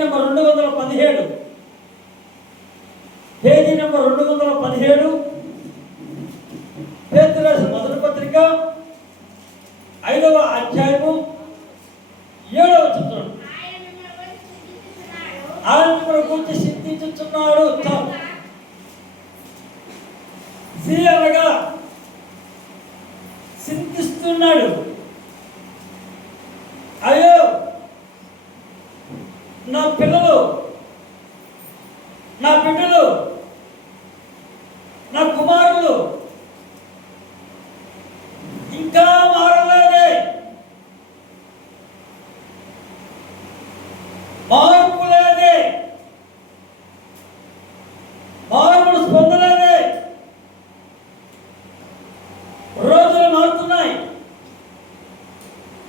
Number 217, page number 217, పేతురు రాసిన మొదటి పత్రిక 5వ అధ్యాయము 7వ వచనం. ఆయన మిమ్మల్ని గురించి చింతించుచున్నాడు. అనగా చింతిస్తున్నాడు. అయ్యో నా పిల్లలు, నా బిడ్డలు, నా కుమారులు ఇంకా మారలేదే, మార్పు లేదే, మార్పులు పొందలేదే. రోజులు మారుతున్నాయి,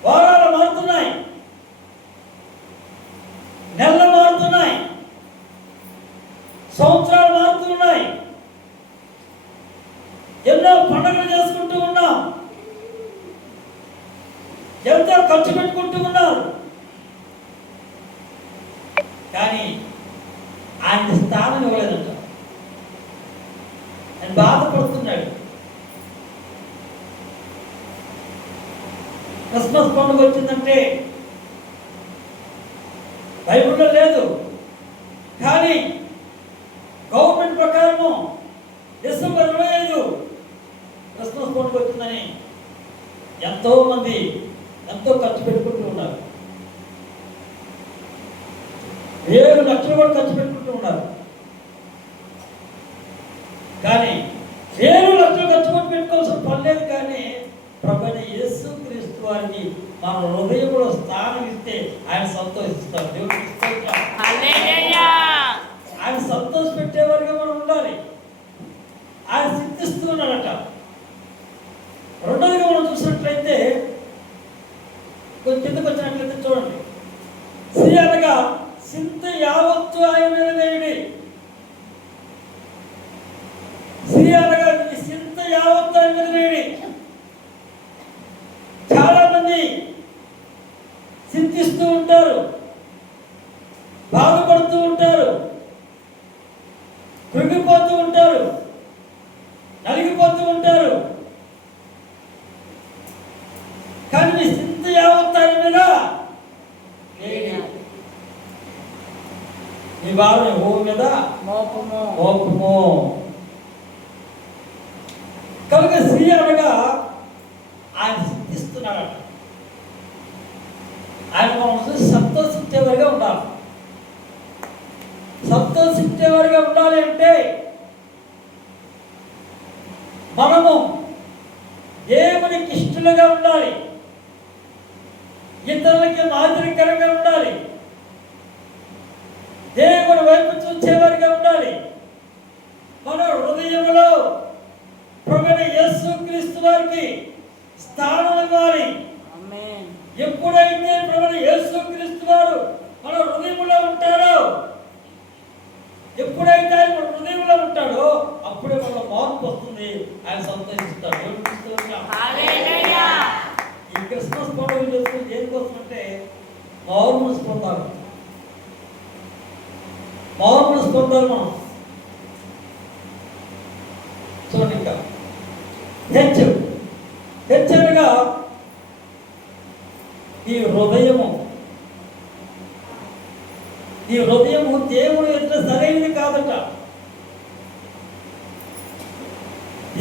వారాలు మారుతున్నాయి, నెలలు మారుతున్నాయి, సంవత్సరాలు మారుతున్నాయి. ఎన్నో పండుగలు చేసుకుంటూ ఉన్నాం, ఎంతో ఖర్చు పెట్టుకుంటూ ఉన్నారు. కానీ ఆయన స్థానం ఇవ్వలేదంట. ఆయన బాధపడుతున్నాడు. క్రిస్మస్ పండుగ వచ్చిందంటే బైబిల్లో లేదు, కానీ గవర్నమెంట్ ప్రకారము డిసెంబర్ 25 క్రిస్మస్ పండుగ వచ్చిందని ఎంతో మంది ఎంతో ఖర్చు పెట్టుకుంటూ ఉన్నారు. 7 లక్షలు కూడా ఖర్చు పెట్టుకుంటూ ఉన్నారు. కానీ 7 లక్షలు ఖర్చు పెట్టుకోవాల్సిన పని లేదు. కానీ ప్రభువైన యేసుక్రీస్తు వారికి మన హృదయంలో స్థానం ఇస్తే ఆయన సంతోషిస్తారు. దేవుడికి స్తోత్రం. హల్లెలూయా. ఆయన సంతోష పెట్టేవారుగా మనం ఉండాలి. ఆయన చింతిస్తూ ఉన్నాడట. రెండోదిగా మనం చూసినట్లయితే కొంచెం కిందకు వచ్చినట్లయితే చూడండి. అనగా చింత యావత్తు ఆయన మీద వేయండి. అనగా చింత యావత్తు ఆయన మీద వేయండి. చాలా మంది చింతిస్తూ ఉంటారు, బాధపడుతూ ఉంటారు, కృంగిపోతూ ఉంటారు, నలిగిపోతూ ఉంటారు. కానీ మీ చింత యావత్తు ఆయన మీద మీ భావన భూమి మీద మోపము. కనుక అనగా ఆయన చింతిస్తున్నాడట. ఆయన మనం సంతోషించేవారిగా ఉండాలి. సంతోషించేవారిగా ఉండాలి అంటే మనము దేవునికి ఇష్టలుగా ఉండాలి, ఇతరులకి మాదిరికరంగా ఉండాలి, దేవుని వైపు చూసేవారిగా ఉండాలి. మన హృదయంలో ప్రభువైన యేసుక్రీస్తు వారికి స్థానం ఇవ్వాలి. ఎప్పుడైతే ప్రభువైన యేసుక్రీస్తు వారు మన హృదయంలో ఉంటాడో, ఎప్పుడైతే ఆయన మన హృదయంలో ఉంటాడో అప్పుడే మన మార్పు వస్తుంది. ఆయన సంతోషిస్తాడు. ఈ క్రిస్మస్ పండుగ చేసుకుని దేనికోసం అంటే మార్పును పొందాలి. మార్పును పొందాలి మనం. చూడండి, ఇంకా హెచ్చరిగా ఈ హృదయము దేవుడు ఎదుట సరైనది కాదట.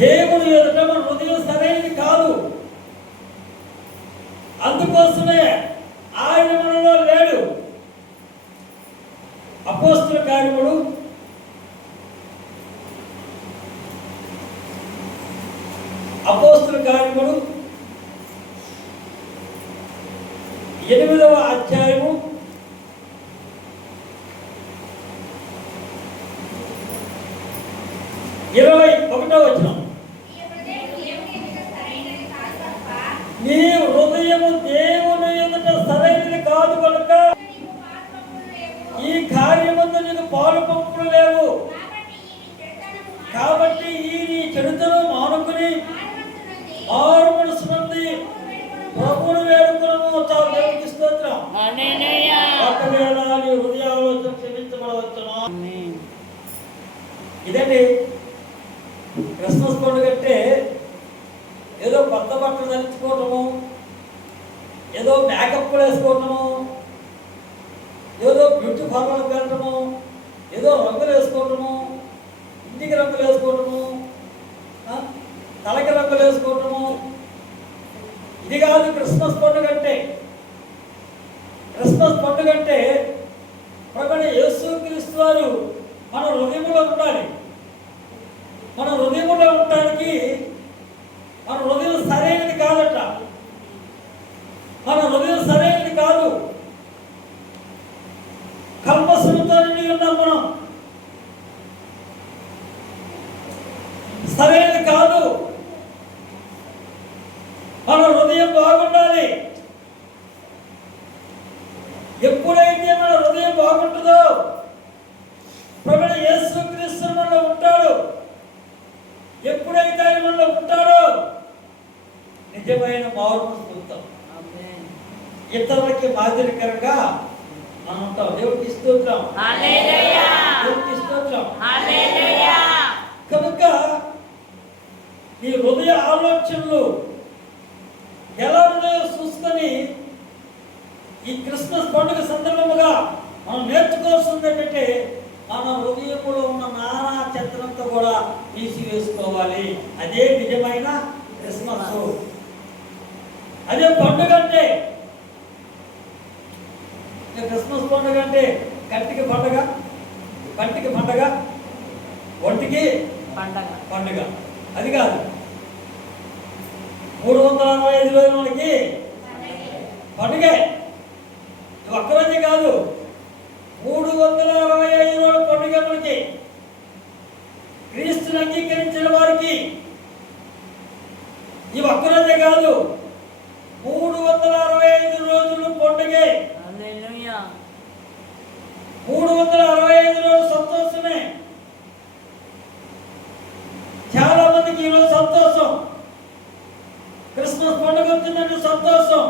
దేవుడు ఎదుట మన హృదయం సరైనది కాదు. అందుకోసమే ఆయన మనలో లేడు. అపోస్తల కార్యములు 8వ అధ్యాయము 21వ వచనం. నీ హృదయము దేవుని ఎదుట సరైనది కాదు కనుక ఈ కార్యమందు నీకు పాలు పంపులు లేవు. కాబట్టి ఈ నీ చెడుతను మానుకుని మారు మనసు నుండి చాలు. దేవునికి స్తోత్రం. హల్లెలూయా. ఒకవేళ నీ హృదయ ఆలోచన క్షమించబడవచ్చును. ఆమేన్. ఇదండి క్రిస్మస్ పండుగ అంటే ఏదో కొత్త బట్టలు ధరించుకోవటము, ఏదో మేకప్ వేసుకోవటము, ఏదో బ్యూటీ పార్లర్కి వెళ్ళటము, ఏదో రంగులు వేసుకోవటము, ఇంటికి రంగులు వేసుకోవటము, తలకి రంగులు వేసుకోవటము, ఇది కాదు క్రిస్మస్ పండుగ అంటే. క్రిస్మస్ పండుగ అంటే ప్రభువైన యేసుక్రీస్తు వారు మన హృదయంలో ఉండాలి. మన హృదయంలో ఉండడానికి మన హృదయం సరైనది కాదట. మన హృదయం సరైనది కాదు. కల్మషంతో నిండి ఉన్నాం మనం. సరైనది కాదు. మన హృదయం బాగుండాలి. ఎప్పుడైతే మన హృదయం బాగుంటుందో ప్రభువైన యేసుక్రీస్తు మనలో ఉంటాడు. ఎప్పుడైతే ఆయన మనలో ఉంటాడో నిజమైన మార్పు పొందుతాం. ఇతరులకి మాదిరికరంగా మనం ఉంటాం. దేవుడికి స్తోత్రం. హల్లెలూయా. దేవుడికి స్తోత్రం. హల్లెలూయా. కనుక ఈ హృదయ ఆలోచనలు ఎలా ఉన్నాయో చూసుకొని ఈ క్రిస్మస్ పండుగ సందర్భముగా మనం నేర్చుకోవాల్సింది ఏంటంటే మన హృదయంలో ఉన్న నానా చెత్తనంతా కూడా తీసివేసుకోవాలి. అదే నిజమైన క్రిస్మస్. అదే పండుగ అంటే. క్రిస్మస్ పండుగ అంటే కంటికి పండుగ, కంటికి పండుగ, ఒంటికి పండుగ అది కాదు. 365 రోజులు మనకి పండుగే. ఒక్కరోజే కాదు, 365 రోజుల పండుగ మనకి. క్రీస్తుని అంగీకరించిన వారికి ఈ ఒక్కరోజే కాదు, 365 రోజులు పండుగే. 365 రోజులు సంతోషమే. చాలా మందికి ఈరోజు సంతోషం. క్రిస్మస్ పండుగ వచ్చిందంటే సంతోషం.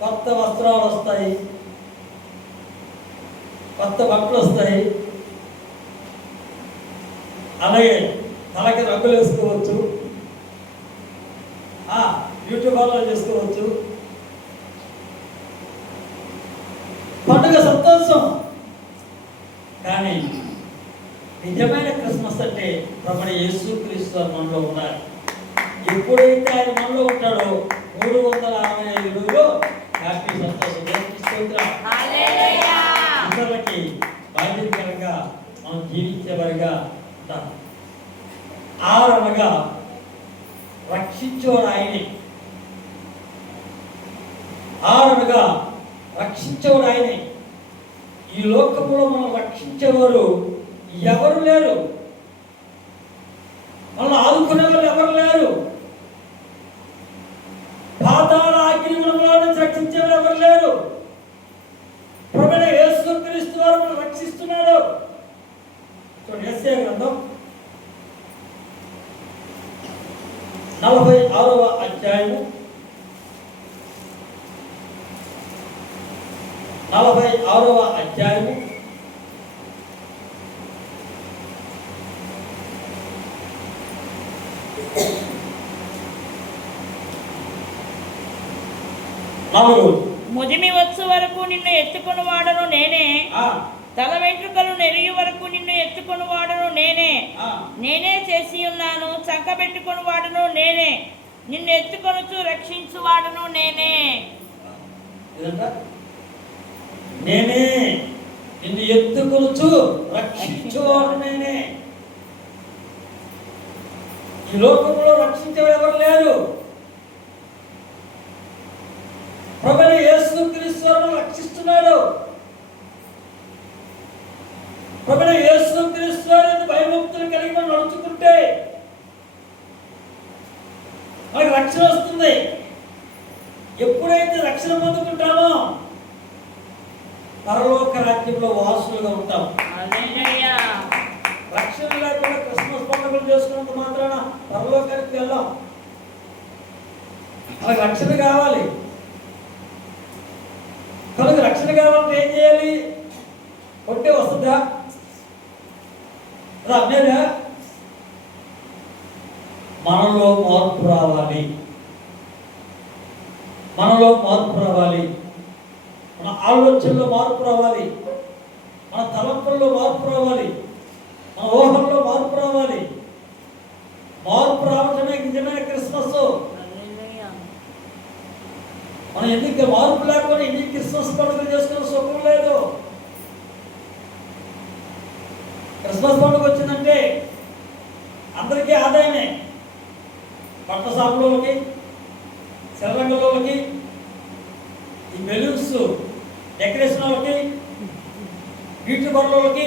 కొత్త వస్త్రాలు వస్తాయి, కొత్త బట్టలు వస్తాయి, అలాగే తలకి రంగులు వేసుకోవచ్చు, బ్యూటీ పార్లర్ చేసుకోవచ్చు. పండుగ సంతోషం. కానీ నిజమైన క్రిస్మస్ అంటే ప్రభువైన యేసుక్రీస్తు మనలో ఉండాలి. ఎప్పుడైతే ఆయన మనలో ఉంటాడో 365 రోజులు హ్యాపీ సంతోషం. ఇతరులకి బాధ్యతకరంగా మనం జీవించేవారిగా ఉంటాం. ఆరనగా రక్షించేవాడు ఆయనే. ఆరనగా రక్షించేవాడు ఆయనే. ఈ లోకంలో మనం రక్షించేవారు ఎవరు లేరు. మనల్ని ఆదుకునేవారు ఎవరు లేరు. పాతాళ అగ్ని మనలో నుంచి రక్షించేవారు ఎవరు లేరు. ప్రభువైన యేసుక్రీస్తు వారు మనం రక్షిస్తున్నాడు. చూడండి, యెషయా గ్రంథం 46వ అధ్యాయము 46వ అధ్యాయము 4. ముదిమి వచ్చు వరకు నిన్ను ఎత్తుకొని వాడను నేనే. తల వెంట్రుకలు నెరిగి వరకు నిన్ను ఎత్తుకొని వాడను నేనే. నేనే చేసి ఉన్నాను, చక్కబెట్టుకొని వాడను నేనే. నిన్ను ఎత్తుకొనుచు రక్షించు వాడను నేనే. నేనే నిన్ను ఎత్తుకొనుచు రక్షించువాడు నేనే. ఈ లోకంలో రక్షించేవాడు ఎవరు లేరు. ప్రభువైన యేసుక్రీస్తు వారు రక్షిస్తున్నాడు. ప్రభువైన యేసుక్రీస్తు వారి భయభక్తులు కలిగి మనం నడుచుకుంటే మనకి రక్షణ వస్తుంది. ఎప్పుడైతే రక్షణ పొందుకుంటామో పరలోక రాజ్యంలో వాసులుగా ఉంటాం. రక్షణ లేకుండా క్రిస్మస్ పండుగలు చేసుకున్నంత మాత్రాన పరలోకానికి వెళ్ళాం. మనకు రక్షణ కావాలి. కనుక రక్షణ కావాలంటే ఏం చేయాలి? కొట్టే వస్తుందా? అమ్మేదా? మనలో మార్పు రావాలి, మనలో మార్పు రావాలి, మన ఆలోచనలో మార్పు రావాలి, మన తలంపుల్లో మార్పు రావాలి, మన ఊహల్లో మార్పు రావాలి. మార్పు రావటమే నిజమైన క్రిస్మస్. మనం ఎందుకు మార్పు లేకుండా ఎన్ని క్రిస్మస్ పండుగ చేసుకున్న సుఖం లేదు. క్రిస్మస్ పండుగ వచ్చిందంటే అందరికీ ఆదాయమే. పట్ట షాపులకి, సెల్లంగలకి, ఈ బెలూన్స్ డెకరేషన్ వాళ్ళకి, బ్యూటీ పార్లర్లకి,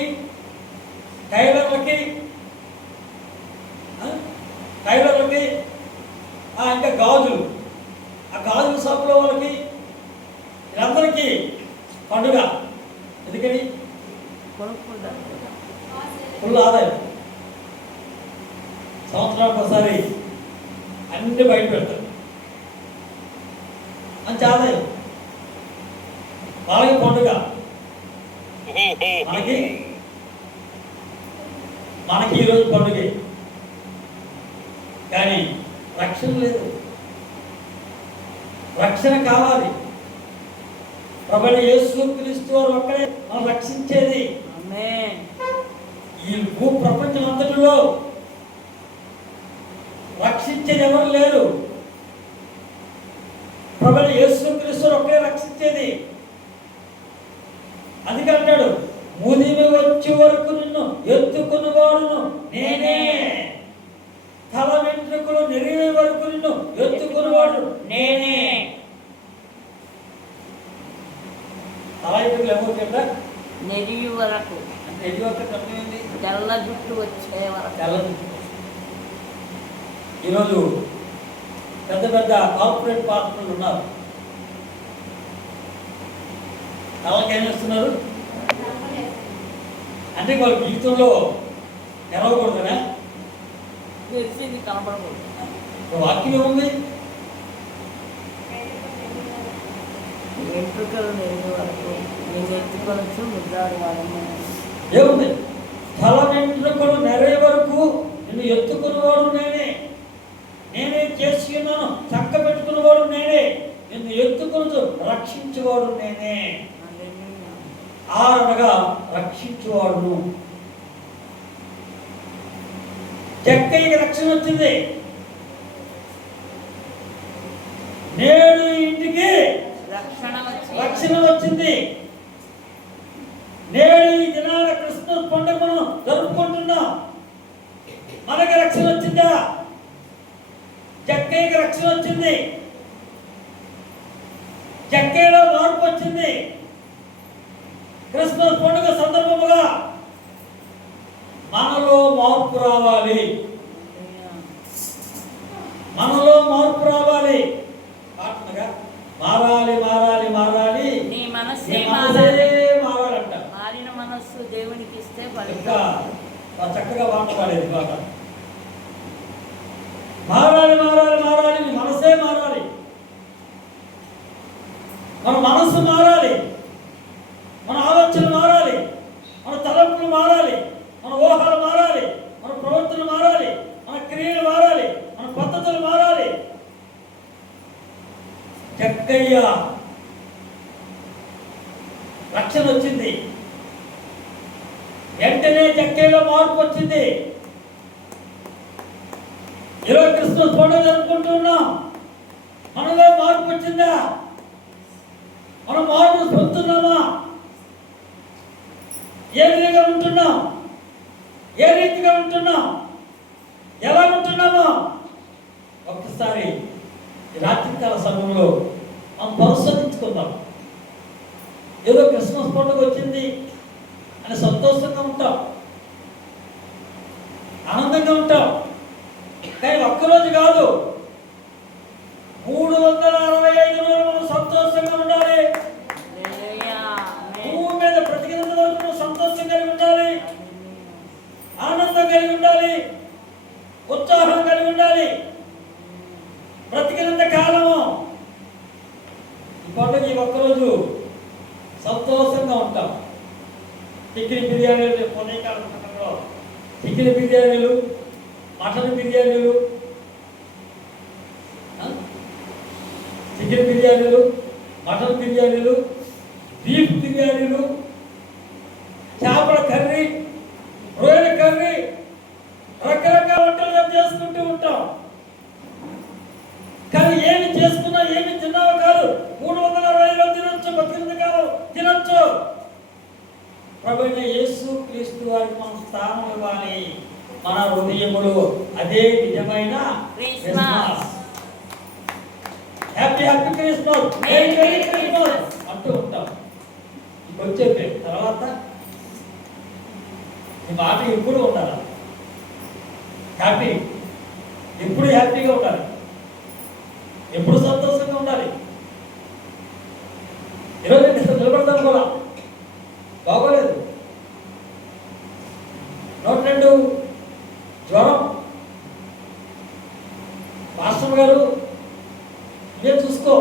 టైలర్లకి, ఇంకా గాజులు, ఆ గాజుల షాపుల వాళ్ళకి, వీళ్ళందరికీ పండుగ. ఎందుకని? ఫుల్ ఆదాయం. సంవత్సరానికి ఒకసారి అన్ని బయట పెడతారు, మంచి ఆదాయం. వాళ్ళకి పండుగ, మనకి ఈరోజు పండుగే. కానీ రక్షణ లేదు. రక్షణ కావాలి. ప్రభువైన యేసుక్రీస్తు వారు ఒక్కడే మనం రక్షించేది. ఈ భూ ప్రపంచం అంతటిలో రక్షించేది ఎవరు లేరు. ప్రభువైన యేసుక్రీస్తు వారు ఒక్కడే రక్షించేది. అందుకే అంటాడు, ముదిమి వచ్చే వరకు నిన్ను ఎత్తుకున్నవాడును నేనే, తల వెంట్రుకలు నెరిగే వరకు నిన్ను ఎత్తుకున్నవాడు నేనే. తల వెంట్రుకలు ఎవరు నెరిగి వరకు, నెరిగి వరకు అర్థమైంది తెల్ల జుట్టు వచ్చే వరకు. తెల్ల జుట్టు. ఈరోజు పెద్ద పెద్ద కార్పొరేట్ పార్టీలు ఉన్నారు. తలకి ఏం చేస్తున్నారు అంటే వాళ్ళ జీవితంలో నెరవకూడదనే కనపడకూడదు. వాక్యం ఏముంది? వెంట్రుకలు నెరిగే వరకు నేను ఎత్తుకొనొచ్చు ముద్దాడు వాడము. ఏముంది? తల వెంట్రుకలు నెరవే వరకు నిన్ను ఎత్తుకున్నవాడు నేనే, నేనే చేసి ఉన్నాను, చక్క పెట్టుకున్నవాడు నేనే, నిన్ను ఎత్తుకుని రక్షించేవాడు నేనే. ఆరనగా రక్షించేవాడు. జక్కయ్యకి రక్షణ వచ్చింది. నేడు ఇంటికి రక్షణ వచ్చింది. నేడు ఈ దినాల క్రిస్మస్ పండుగ మనం జరుపుకుంటున్నాం. మనకి రక్షణ వచ్చిందా? జక్కయ్యకి రక్షణ వచ్చింది. జక్కయ్యలో మార్పు వచ్చింది. క్రిస్మస్ పండుగ సందర్భముగా మనలో మార్పు రావాలి, మనలో మార్పు రావాలి. మారాలి మారాలి మారాలి, నీ మనస్సే మారాలంట. మారిన మనస్సు దేవునికి ఇస్తే చక్కగా మాట్లాడేది బాగా. మారాలి మారాలి మారాలి, నీ మనసే మారాలి. మన మనస్సు మారాలి, మన ఆలోచన మారాలి, మన తలంపులు మారాలి, మన ఊహలు మారాలి, మన ప్రవర్తన మారాలి, మన క్రియలు మారాలి, మన పద్ధతులు మారాలి. జక్కయ్య రక్షణ వచ్చింది. వెంటనే జక్కయ్యలో మార్పు వచ్చింది. ఈరోజు క్రిస్మస్ పండుగ జరుపుకుంటున్నాం. మనలో మార్పు వచ్చిందా? మనం మార్పును పొందుతున్నామా? ఏ విధంగా ఉంటున్నాం? ఏ రీతిగా ఉంటున్నాం? ఎలా ఉంటున్నామో ఒక్కసారి రాత్రికాల సమయంలో మనం పరిశోధించుకుందాం. ఏదో క్రిస్మస్ పండుగ వచ్చింది అని సంతోషంగా ఉంటాం, ఆనందంగా ఉంటాం. కానీ ఒక్కరోజు కాదు, 365 రోజులు మనం సంతోషంగా ఉండాలి. భూమి మీద బ్రతికినంత వరకు మనం సంతోషం కలిగి ఉండాలి, ఆనందం కలిగి ఉండాలి, ఉత్సాహం కలిగి ఉండాలి. బ్రతికినంత కాలము ఈ పండుగ ఈ ఒక్కరోజు సంతోషంగా ఉంటాం. చికెన్ బిర్యానీలు పుణ్యకాలంలో చికెన్ బిర్యానీలు, మటన్ బిర్యానీలు, చికెన్ బిర్యానీలు, మటన్ బిర్యానీలు, బీఫ్ బిర్యానీలు, చేపల కర్రీ, రొయ్యల కర్రీ, రకరకాల వంటలు చేసుకుంటూ ఉంటాం. కానీ ఏమి చేసుకున్నా ఏమి తిన్నావో కాదు, 365 తినొచ్చు, బతికినంత కాలం తినొచ్చు. ప్రభువైన యేసు క్రీస్తు వారికి మనం స్థానం ఇవ్వాలి మన హృదయములో. అదే నిజమైన Christmas. Happy happy Christmas, merry merry Christmas అంటూ ఉంటాం. వచ్చే తర్వాత ఈ మాట ఎప్పుడు ఉండాలి, హ్యాపీ, ఎప్పుడు హ్యాపీగా ఉండాలి, ఎప్పుడు సంతోషంగా ఉండాలి. ఈరోజు నిలబడతాను కూడా బాగోలేదు, 102 జ్వరం. మాస్టర్ గారు నేను చూసుకో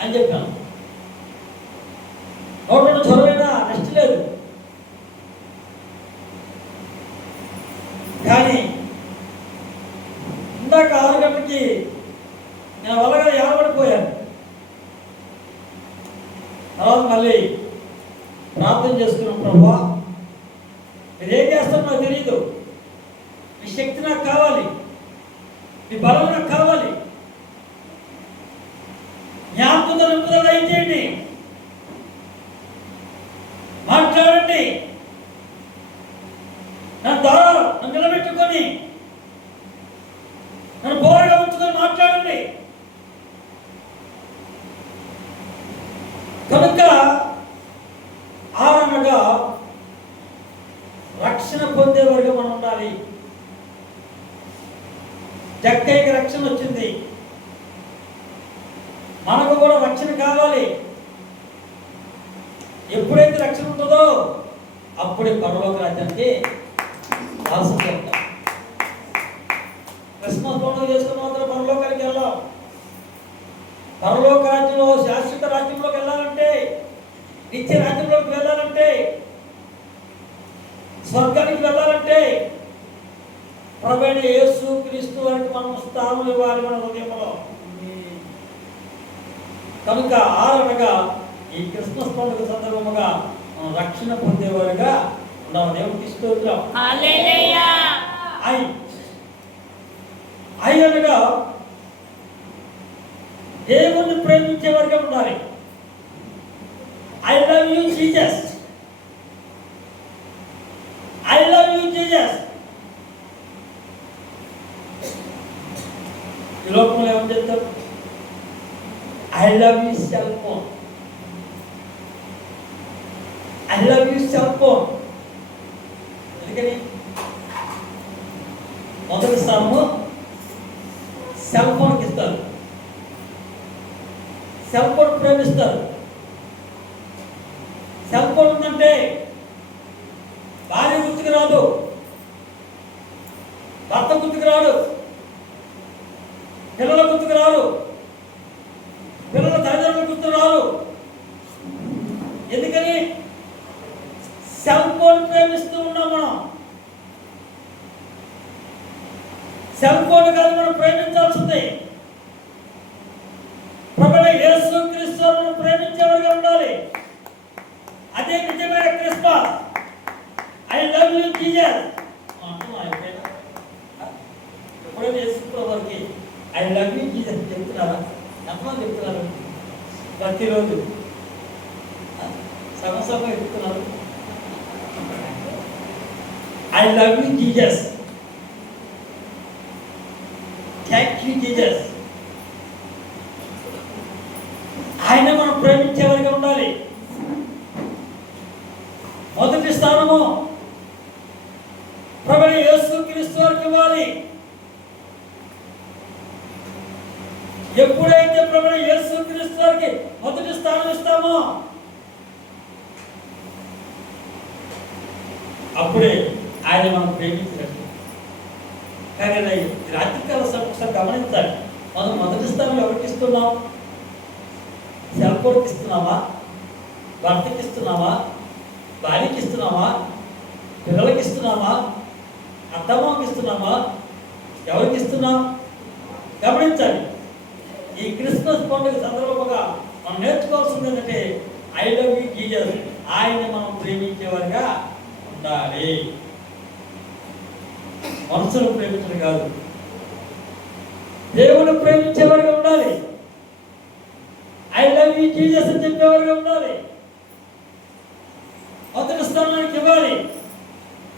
అని చెప్పాను. 102 జ్వరమైనా రెస్ట్ లేదు. కానీ ఇందాక 6 గంటలకి నేను వల్లగా ఏడబడిపోయాను. తర్వాత మళ్ళీ ప్రార్థన చేసుకున్నాం, ప్రభువా మీరేం చేస్తారో నాకు తెలియదు, మీ శక్తి నాకు కావాలి, మీ బలం నాకు కావాలి, జ్ఞాపకత నింపుదల దయచేయండి, మాట్లాడండి, నన్ను ద్వారా నన్ను నిలబెట్టుకొని నన్ను బోరగా ఉంచుకొని మాట్లాడండి. కనుక ఆరనగా రక్షణ పొందేవారుగా మనం ఉండాలి. జక్కయ్యకి రక్షణ వచ్చింది, మనకు కూడా రక్షణ కావాలి. ఎప్పుడైతే రక్షణ ఉంటుందో అప్పుడే పరలోక రాజ్యానికి వారసులు ఉంటాం. క్రిస్మస్ పండుగ చేసుకున్న మాత్రం పరలోకానికి వెళ్ళాం. పరలోక రాజ్యంలో, శాశ్వత రాజ్యంలోకి వెళ్ళాలంటే, నిత్య రాజ్యంలోకి వెళ్ళాలంటే, స్వర్గానికి వెళ్ళాలంటే ప్రభువైన యేసు క్రీస్తు వారికి మనం స్థానం ఇవ్వాలి మన హృదయంలో. కనుక ఆరనగా ఈ క్రిస్మస్ పండుగ సందర్భముగా మనం రక్షణ పొందేవారుగా ఉన్నాం. దేవునికి స్తోత్రం. హల్లెలూయా. ఐ అనగా దేవుణ్ణి ప్రేమించేవారుగా ఉండాలి. I love you Jesus, I love you Jesus. ఈ లోకంలో ఏమని చెప్తారు? I love you cell phone, I love you cell phone. ఎందుకని? మొదటి స్థానము సెల్ ఫోన్కి ఇస్తారు, సెల్ ఫోన్ ప్రేమిస్తారు. సెల్ ఫోన్ ఉందంటే భార్య గుర్తుకు రాదు, భర్త గుర్తుకు రాడు, పిల్లల గుర్తుకు రారు, పిల్లల తల్లిదండ్రులు గుర్తు రారు. ఎందుకని? సెల్ ఫోన్ ప్రేమిస్తూ ఉన్నాం మనం. సెల్ ఫోన్ కాదు మనం ప్రేమించాల్సింది. ప్రభువైన యేసు క్రీస్తును ప్రేమించేవారుగా ఉండాలి. అదే నిజమైన Christmas. I love you Jesus ఎప్పుడైనా యేసు ప్రభువుకి ఐ లవ్ యూ జీసస్ చెప్తున్నారా? ఎంతమంది చెప్తున్నారు? ప్రతిరోజు సగం సగం చెప్తున్నారు. I love you Jesus, thank you Jesus. ఆయన మనం ప్రేమించేవారిగా ఉండాలి. మొదటి స్థానము ప్రభువైన యేసు క్రీస్తు వారికి ఇవ్వాలి. ఎప్పుడైతే ప్రభువైన యేసు క్రీస్తు వారికి మొదటి స్థానం ఇస్తామో అప్పుడే ఆయన మనం ప్రేమించినట్టు. కానీ రాత్రికాల ఒకసారి గమనించాలి. మనం మొదటి స్థానం ఎవరికి ఇస్తున్నాం? సెల్ ఫోన్కి ఇస్తున్నామా? భర్తకి ఇస్తున్నావా, భార్యకి ఇస్తున్నావా, పిల్లలకి ఇస్తున్నావా, అత్తమ్మకి ఇస్తున్నావా, ఎవరికి ఇస్తున్నావు? గమనించండి. ఈ క్రిస్మస్ పండుగ సందర్భంగా మనం నేర్చుకోవాల్సింది ఏంటంటే ఐ లవ్ యూ జీసస్. ఆయన్ని మనం ప్రేమించేవారుగా ఉండాలి. మనసును ప్రేమించడం కాదు, దేవుని ప్రేమించేవారుగా ఉండాలి. ఐ లవ్ యూ జీసస్ అని చెప్పేవారుగా ఉండాలి. మొదటి స్థానానికి ఇవ్వాలి.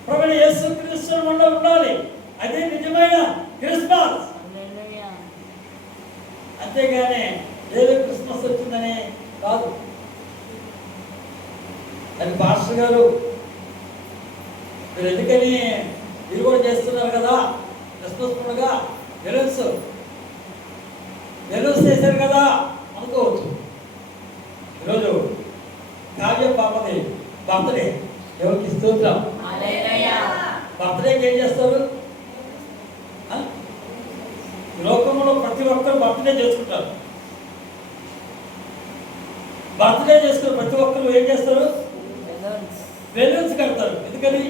ప్రభువైన యేసుక్రీస్తు మనలో ఉండాలి. అదే నిజమైన క్రిస్మస్. అంతేగాని ఏదో క్రిస్మస్ వచ్చిందని కాదు. అది పాస్టర్ గారు మీరు ఎందుకని మీరు కూడా చేస్తున్నారు కదా క్రిస్మస్ పండుగ, బెలూన్స్ చేశారు కదా అనుకోవచ్చు. ఈరోజు కావ్య పాపది బర్త్డే. ఎవరికి స్తోత్రం. బర్త్డేకి ఏం చేస్తారు? లోకంలో ప్రతి ఒక్కరు బర్త్డే చేసుకుంటారు. బర్త్డే చేసుకుని ప్రతి ఒక్కరు ఏం చేస్తారు? బెలూన్స్ కడతారు. ఎందుకని?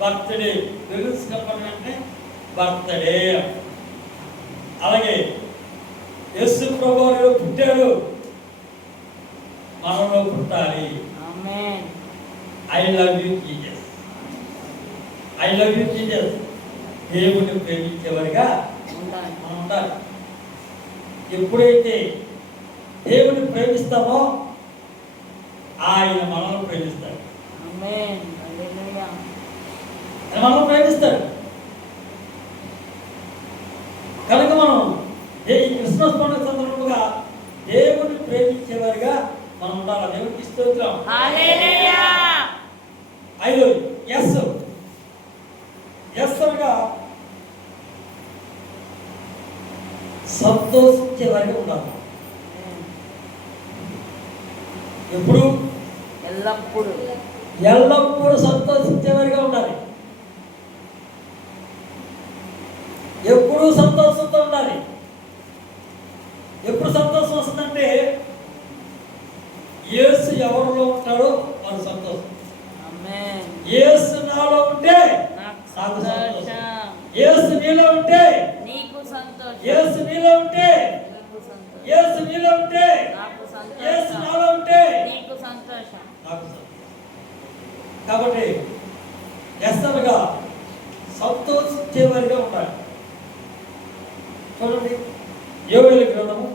బర్త్డే. బెలూన్స్ కట్టడం అంటే బర్త్డే. అలాగే యేసు ప్రభువు పుట్టాడు, మనలో పుట్టాలి. I love you Jesus. I love you Jesus. దేవుని ప్రేమించేవారిగా మనం ఉండాలి. ఎప్పుడైతే దేవుని ప్రేమిస్తామో ఆయన మనల్ని ప్రేమిస్తాడు. మనల్ని ప్రేమిస్తాడు. కనుక మనం ఈ క్రిస్మస్ పండుగ సందర్భంగా దేవుని ప్రేమించేవారిగా మనం ఉండాలి. దేవునికి స్తోత్రం. ఐదు ఎస్ అనగా సంతోషించేవారిగా ఉండాలి. ఎప్పుడు? ఎల్లప్పుడూ సంతోషించేవారిగా ఉండాలి. ఎప్పుడూ సంతోషంతో ఉండాలి. ఎప్పుడు సంతోషం వస్తుందంటే యేసు ఎవరిలో ఉంటాడో వాడు సంతోషం. యేసు నాలో ఉంటే నాకు సంతోషం. యేసు నీలో ఉంటే నీకు సంతోషం. యేసు నీలో ఉంటే యేసు నీలో ఉంటే యేసు నాలో ఉంటే నీకు సంతోషం. కాబట్టి ఎస్సలుగా సంతోషించేవారిగా ఉండాలి. చూడండి యోవేలు గ్రంథము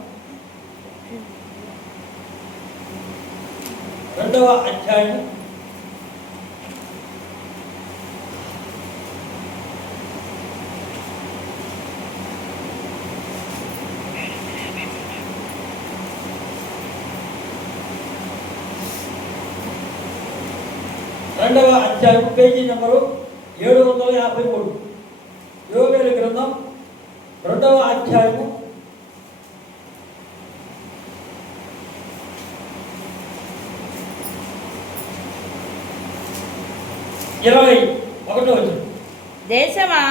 2వ అధ్యాయం 2వ అధ్యాయం పేజీ నెంబరు 753. యోవేలు గ్రంథం 2వ అధ్యాయము 21. దేశమా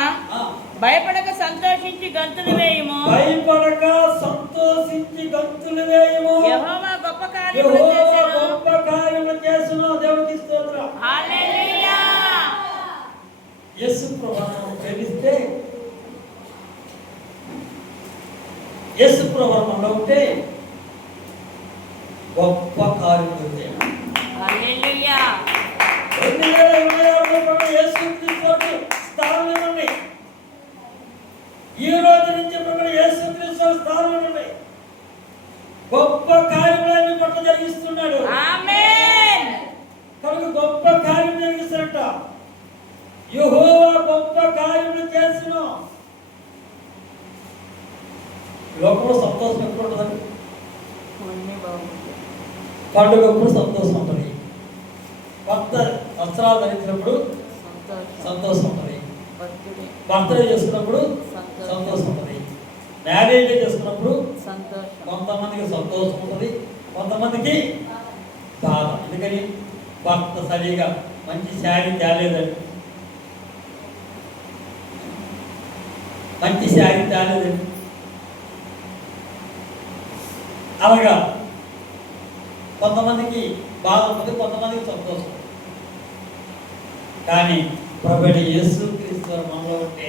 భయపడక సంతోషించి గంతులు వేయుము. భయపడక సంతోషించి గంతులు వేయుము. యెహోవా గొప్ప కార్యములు చేసెను. దేవునికి స్తోత్రం. హల్లెలూయా. యేసు ప్రభువును ప్రేమిస్తే, యేసు ప్రభువులో ఉంటే గొప్ప కార్యములు చేయాలి. హల్లెలూయా. 2026 యేసు క్రీస్తు స్థానంలో ఉండి ఈ రోజు నుంచి ప్రభువు యేసు క్రీస్తు స్థానంలో ఉండి గొప్ప కార్యములను పట్ల జరిగిస్తున్నాడు. ఆమేన్. కనుక గొప్ప కార్యం జరిగిస్తాడట. యెహోవా గొప్ప కార్యములు చేసెను. లోకంలో సంతోషం ఎప్పుడు ఉంటుందండి? పండుగప్పుడు సంతోషం ఉంటుంది. కొత్త వస్త్రాలు ధరించినప్పుడు సంతోషం ఉంటుంది. బర్త్డే చేసుకున్నప్పుడు సంతోషం ఉంటుంది. మ్యారేజ్ చేసుకున్నప్పుడు కొంతమందికి సంతోషం ఉంటుంది, కొంతమందికి బాధ. ఎందుకని? భర్త సరిగా మంచి శారీ తేలేదండి, మంచి శారీ తేలేదండి. అలాగా కొంతమందికి బాధ ఉంటుంది, కొంతమందికి సంతోషం. కానీ ప్రభువైన యేసుక్రీస్తు వారు మనలో ఉంటే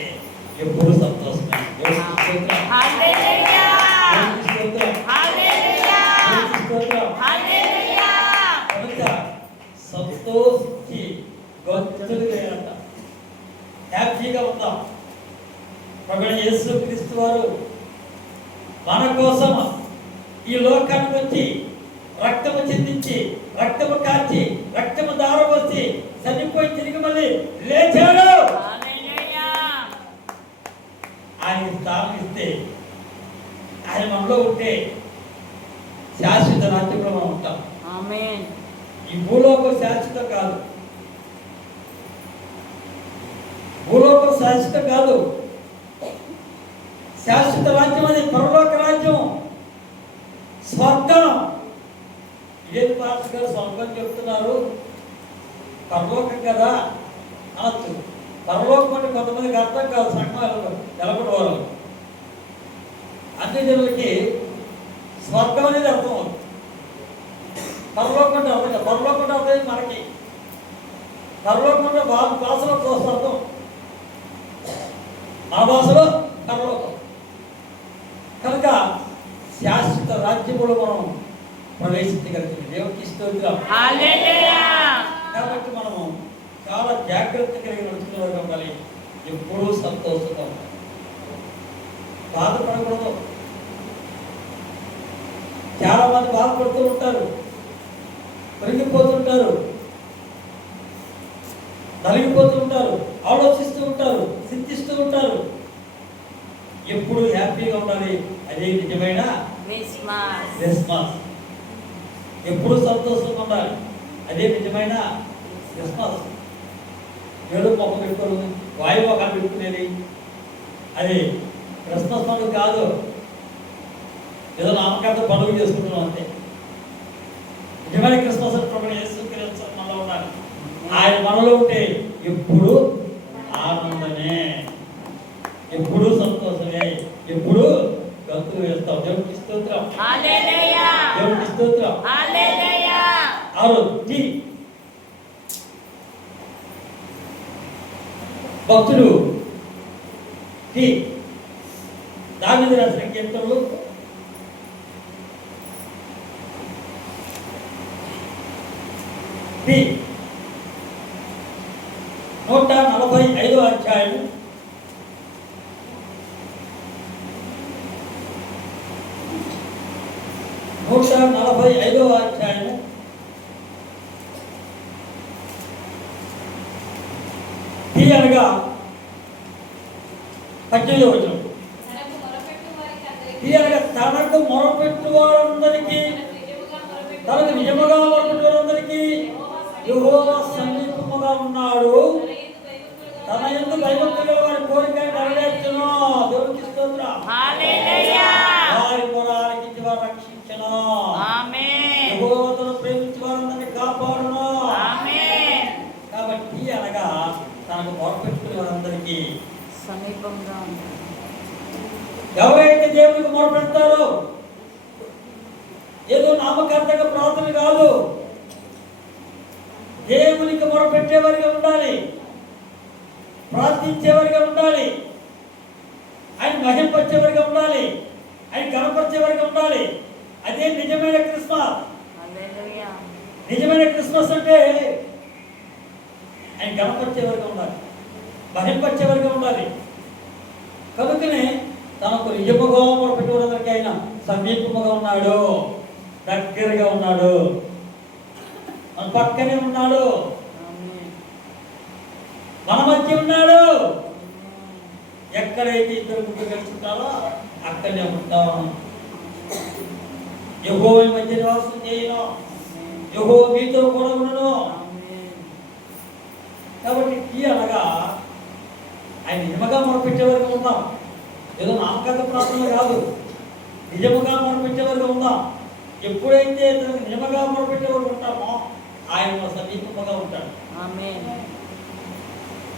ఎప్పుడు సంతోషమే. దేవునికి స్తోత్రం. హల్లెలూయా. దేవునికి స్తోత్రం. హల్లెలూయా. దేవునికి స్తోత్రం. హల్లెలూయా. కనుక సంతోషించి గొంతులుగా హ్యాపీగా ఉందాం. ప్రభువైన యేసుక్రీస్తు వారు మన కోసం ఈ లోకానికి వచ్చి రక్తము చిందించి, రక్తము కాచి, రక్తము దారపోసి చనిపోయి తిరిగి మళ్ళీ లేచాడు. హల్లెలూయా. ఆయన స్థానం ఇస్తే, ఆయన మనలో ఉంటే శాశ్వత రాజ్యంలో మనం ఉంటాం. ఆమేన్. ఈ భూలోకం శాశ్వతం కాదు, భూలోకం శాశ్వతం కాదు. శాశ్వత రాజ్యం అది పరలోక రాజ్యం, స్వర్గం. ఏది పాస్టర్ గారు స్వర్గం చెప్తున్నారు, పరలోకం కదా అనొచ్చు. పరలోకం అంటే కొంతమందికి అర్థం కాదు, సంఘాలలో నిలబడి వారు అన్ని జనులకి స్వర్గం అనేది అర్థం అవుతుంది. పరలోకం అంటే అర్థం కాదు. పరలోకం అంటే అర్థం మనకి, పరలోకం అంటే వాళ్ళ భాషలో చూస్తాం, మా భాషలో పరలోకం. కనుక శాశ్వత రాజ్యములో మనం ప్రవేశించగలుగుతుంది. దేవునికి స్తోత్రం. హల్లెలూయా. కాబట్టి మనము చాలా జాగ్రత్త కలిగి నడుచుకునేవారు ఉండాలి. ఎప్పుడూ సంతోషంగా ఉండాలి, బాధపడకూడదు. చాలా మంది బాధపడుతూ ఉంటారు, పెరిగిపోతుంటారు, నలిగిపోతూ ఉంటారు, ఆలోచిస్తూ ఉంటారు, చింతిస్తూ ఉంటారు. ఎప్పుడు హ్యాపీగా ఉండాలి. అదే నిజమైన క్రిస్మస్. ఎప్పుడు సంతోషంగా ఉండాలి. అదే నిజమైన క్రిస్మస్. ఏదో మొక్క పెట్టుకోరు, వాయు మొక్కలు పెట్టుకునేది అది క్రిస్మస్ పండుగ కాదు. ఏదో నామకార్థం పండుగ చేసుకుంటున్నాం అంతే. నిజమైన క్రిస్మస్ అంటే యేసుక్రీస్తు మనలో ఉండాలి. ఆయన మనలో ఉంటే ఎప్పుడు ఆనందమే, ఎప్పుడు సంతోషమే, ఎప్పుడు గంతులు వేస్తాం. దేవునికి స్తోత్రం. హల్లెలూయా. దేవునికి స్తోత్రం. హల్లెలూయా. ఆరోజు భక్తుడు దావీదు రాసిన కీర్తనలు 145వ అధ్యాయం 145వ అధ్యాయం అనగా 18వ వచనం. అనగా తనకు మొరపెట్టు వారందరికీ, తనకు నిజముగా మొరపెట్టు వారందరికీ యెహోవా సమీపముగా ఉన్నాడు. తన యందు భయభక్తులు వారి కోరిక నెరవేర్చును. దేవునికి స్తోత్రం. హల్లెలూయా. వారి మొర ఆలకించి వారు రక్షించును. ఆమేన్. యెహోవా తన ప్రేమించు వారందరినీ కాపాడును. ఆమేన్. కాబట్టి అనగా తనకు మొరపెట్టు వారందరికీ సమీపంగా ఉన్నాడు. ఎవరైతే దేవునికి మొరపెడతారో, ఏదో నామకార్థంగా ప్రార్థన కాదు, దేవునికి మొరపెట్టేవారిగా ఉండాలి, ప్రార్థించేవారిగా ఉండాలి, ఆయన మహింపరిచేవారిగా ఉండాలి, ఆయన గణపరిచేవారిగా ఉండాలి. అదే నిజమైన క్రిస్మస్. హల్లెలూయా. నిజమైన క్రిస్మస్ అంటే ఆయన గణపరిచేవారిగా ఉండాలి, మహింపరిచేవారిగా ఉండాలి. కనుకనే తనకు నిజముగా మొరపెట్టేవారందరికీ ఆయన సమీపముగా ఉన్నాడు, దగ్గరగా ఉన్నాడు, మన పక్కనే ఉన్నాడు, మన మధ్య ఉన్నాడు. ఎక్కడైతే ఇద్దరు ముగ్గురు కలిసి ఉంటారో అక్కడనే ఉంటాం. యెహోవా మధ్య నివాసం చేయను, యెహోవా మీతో కూడా ఉండను. కాబట్టి అనగా ఆయన నిజముగా మొరపెట్టేవారుగా ఉందాం. ఏదో నామకార్థ ప్రార్థన కాదు, నిజముగా మొరపెట్టేవారుగా ఉందాం. ఎప్పుడైతే నిజముగా మొరపెట్టేవారు ఉంటామో ఆయన సమీపముగా ఉంటాడు. ఆమేన్.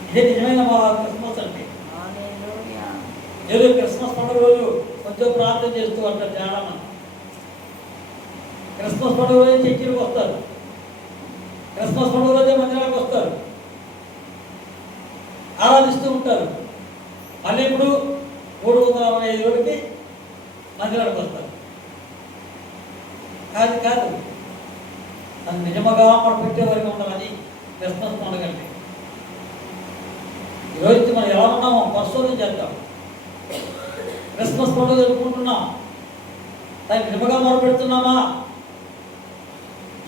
ఇదే నిజమైన క్రిస్మస్ అంటే. హల్లెలూయా. ఏదో క్రిస్మస్ పండుగ రోజు కొంచెం ప్రార్థన చేస్తూ అంటారు చాలా మంది. క్రిస్మస్ పండుగ రోజు చర్చిలకు వస్తారు, క్రిస్మస్ పండుగ రోజే మందిరాలకు వస్తారు, ఆరాధిస్తూ ఉంటారు. మళ్ళీ ఇప్పుడు 365 రోజులకి మందిరాలకు వస్తారు. కాదు కాదు, అది నిజముగా మనం పెట్టే వరకు ఉండాలని క్రిస్మస్ పండుగ అంటే. ఈరోజు మనం ఎలా ఉన్నామో పరిశోధన చేద్దాం. క్రిస్మస్ పండుగ జరుపుకుంటున్నాం, దాన్ని నిజముగా మొరపెడుతున్నామా?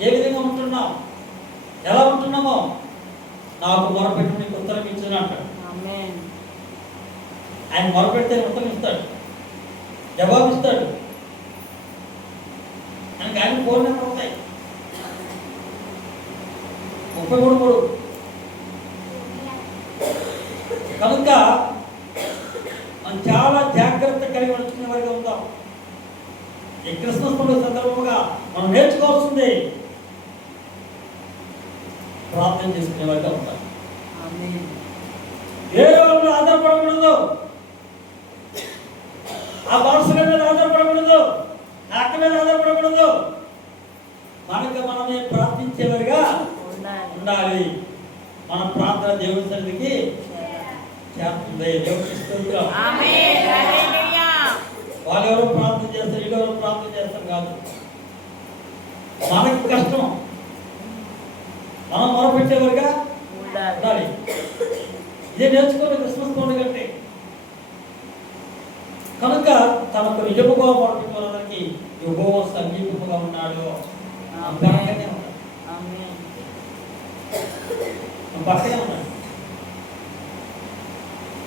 ఏ విధంగా ఉంటున్నాం, ఎలా ఉంటున్నామో? నాకు మొరపెట్టు నీకు ఉత్తరం ఇచ్చును అంటాడు. ఆయన మొరపెడితే ఉత్తరం ఇస్తాడు, జవాబు ఇస్తాడు. ఆయనకి ఆయన ఫోన్ నెంబర్ ఉంటాయి, 33. కనుక మనం చాలా జాగ్రత్త కలిగి నడుచుకునే వారిగా ఉందాం. ఈ క్రిస్మస్ పండుగ సందర్భంగా మనం నేర్చుకోవాల్సింది ప్రార్థన చేసుకునే వారిగా ఉంటాం. వేరే వాళ్ళ మీద ఆధారపడకూడదు, ఆ భాషల మీద ఆధారపడకూడదు, ఆ అక్క మీద ఆధారపడకూడదు. మనకు మనమే ప్రార్థించేవారిగా ఉండాలి. మన ప్రార్థన దేవుని సన్నిధికి చేరుతుంది. దేవునికి స్తోత్రం. వాళ్ళు ఎవరో ప్రార్థన చేస్తారు, వీళ్ళు ఎవరో ప్రార్థన చేస్తారు కాదు. మనకి కష్టం, మనం మొరపెట్టేవారుగా ఉండాలి. ఇదే నేర్చుకోవాలి క్రిస్మస్ పండుగ అంటే. కనుక తనకు నిజముగా మొరపెట్టేవారికి యెహోవా సమీపముగా ఉన్నాడు, పక్కనే ఉన్నాడు, పక్కనే ఉన్నాడు.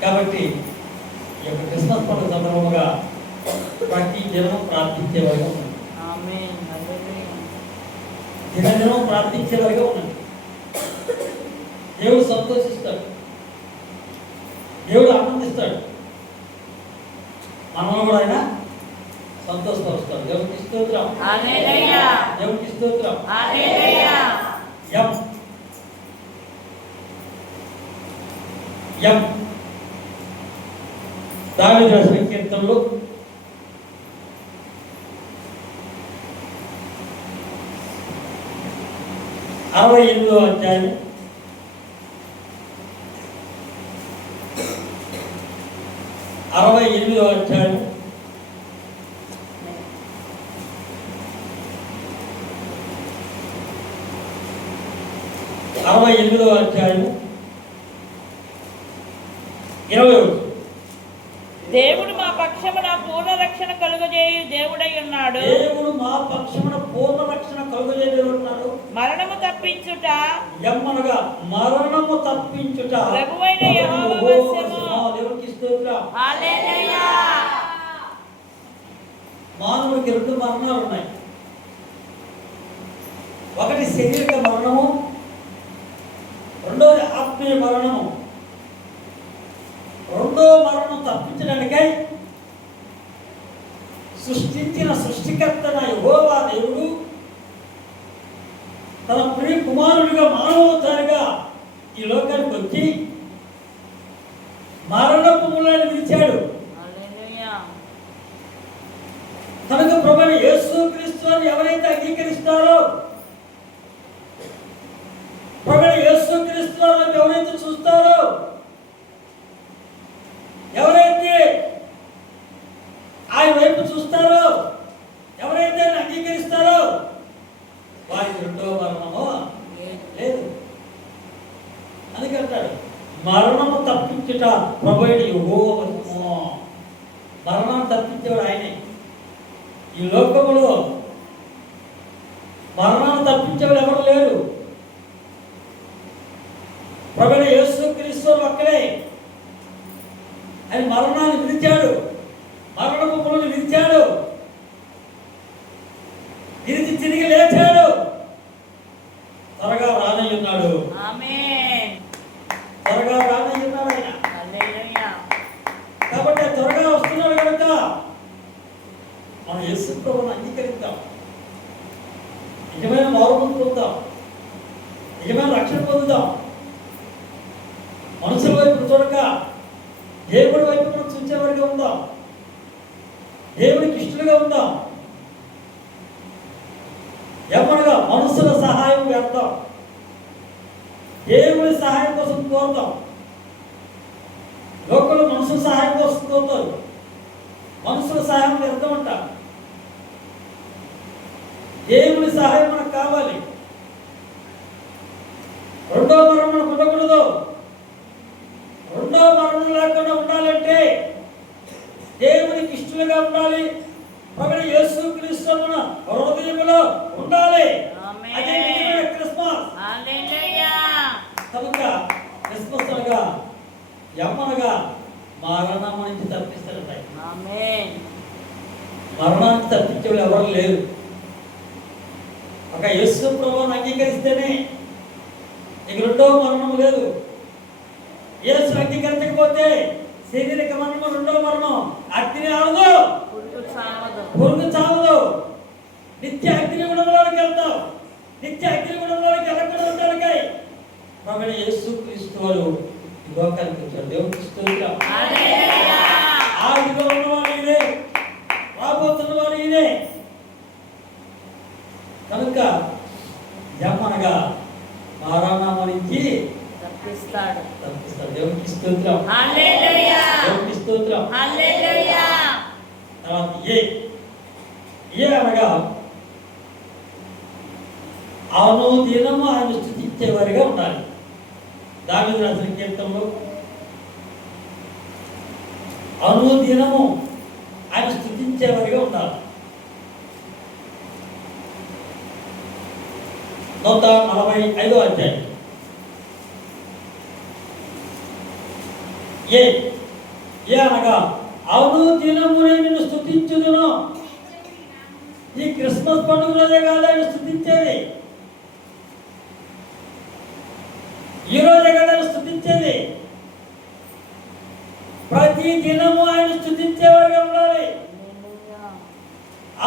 కాబట్టి ఈ యొక్క క్రిస్మస్ పండుగ సందర్భంగా ప్రతి దినం ప్రార్థించేవారుగా ఉన్నాడు. దినదినం ప్రార్థించేవారుగా ఉన్నాడు. దేవుడు సంతోషిస్తాడు, దేవుడు ఆనందిస్తాడు, మనలో కూడా ఆయన సంతోషపరుస్తాడు. దేవునికి స్తోత్రం, దేవునికి స్తోత్రం. దావీదు రాసిన కీర్తనలు 68వ అధ్యాయం 68వ అధ్యాయం 68వ అధ్యాయం 20. దేవుడు మా పక్షమున పూర్ణ రక్షణ కలుగజేయు దేవుడై ఉన్నాడు. దేవుడు మా పక్షమున పూర్ణ రక్షణ కలుగజేయు దేవుడై ఉన్నాడు. మరణము తప్పించుట, యమ్మనగా మరణము తప్పించుట ప్రభువైన యెహోవా వశము. దేవునికి స్తోత్రం. హల్లెలూయా. మానవుడికి 2 మరణాలు ఉన్నాయి. ఒకటి శారీరక మరణము, రెండోది ఆత్మీయ మరణము. రెండో మరణం తప్పించడానికై సృష్టించిన సృష్టికర్త యెహోవా దేవుడు తన ప్రియ కుమారుడిగా మానవతారిగా ఈ లోకానికి వచ్చి మరణపు మూలాన్ని విడిచాడు. కనుక ప్రభువైన యేసుక్రీస్తుని ఎవరైతే అంగీకరిస్తారో, ప్రభువైన యేసుక్రీస్తుని ఎవరైతే చూస్తారో, ఎవరైతే ఆయన వైపు చూస్తారో, ఎవరైతే అంగీకరిస్తారో వారికి రెండో మరణము లేదు. అందుకంటాడు మరణము తప్పించుట ప్రభువైన యెహోవా వశము. మరణాన్ని తప్పించేవాడు ఆయనే. ఈ లోకములో మరణాన్ని తప్పించేవాడు ఎవరు లేరు. ప్రభువైన యేసుక్రీస్తు ఒక్కడే. ఆయన మరణాన్ని విధించాడు, మరణపు ముళ్ళను విధించాడు, విధించి తిరిగి లేచాడు. త్వరగా రానయ్యున్నాడు, త్వరగా రానయ్యున్నాడు ఆయన. కాబట్టి త్వరగా వస్తున్నాడు కనుక మనం యేసు ప్రభువును అంగీకరిద్దాం, నిజమైన మారుమూలు పొందుదాం, నిజమైన రక్షణ పొందుదాం. మనుషుల వైపు చూడక దేవుడి వైపు మనం చూసేవాడిగా ఉందాం, దేవుడికి ఇష్టలుగా ఉందాం. ఏమనగా మనుషుల సహాయం వ్యర్థం, దేవుడి సహాయం కోసం కోరుతాం. లోకంలో మనుషుల సహాయం కోసం కోరుతారు. మనుషుల సహాయం వ్యర్థమంట. దేవుడి సహాయం మనకు కావాలి. రెండో మరణం మనకు ఉండకూడదు. రెండో మరణం లేకుండా ఉండాలంటే దేవునికి ఇష్టలుగా ఉండాలి. ప్రభువైన యేసుక్రీస్తు మన హృదయంలో ఉండాలి. అదే నిజమైన క్రిస్మస్. కనుక క్రిస్మస్ అనగా యమ్మనగా మరణం నుంచి తప్పిస్తారట. మరణానికి తప్పించేవాళ్ళు ఎవరు లేరు. ఒక యేసు ప్రభువుని అంగీకరిస్తేనే ఇక రెండో మరణం లేదు. యేసు అంగీకరించకపోతే శారీరక మరణం రెండో మరణం. అగ్ని ఆడదు, పురుగు చావదు. నిత్య అగ్ని గుణంలోకి వెళ్తావు. నిత్య అగ్ని గుణంలోకి వెళ్ళకుండా ఉండడానికి ప్రభువైన యేసుక్రీస్తు వారు ఈ లోకానికి వచ్చారు. దేవునికి స్తోత్రం. ఆదిలో ఉన్నవారు ఈయనే, రాబోతున్న వారు ఈయనే. కనుక జమ్మనగా మరణం నుంచి తప్పిస్తాడు. దేవునికి స్తోత్రం. దేవునికి స్తోత్రం. తర్వాత ఏ అనగా అనుదినము ఆయన స్తుతించేవారిగా ఉండాలి. దావీదు రాసిన కీర్తనలో అనుదినము ఆయన స్తుతించేవారిగా ఉండాలి. 145వ అధ్యాయం. ఏ అనగా అనుదినము నేను నిన్ను స్తుతించుదును. ఈ క్రిస్మస్ పండుగ రోజే కాదు ఆయన స్తుతించేది. ఈ రోజే కదా ఆయన స్తుతించేది. ప్రతి దినము ఆయన స్తుతించేవారుగా ఉండాలి.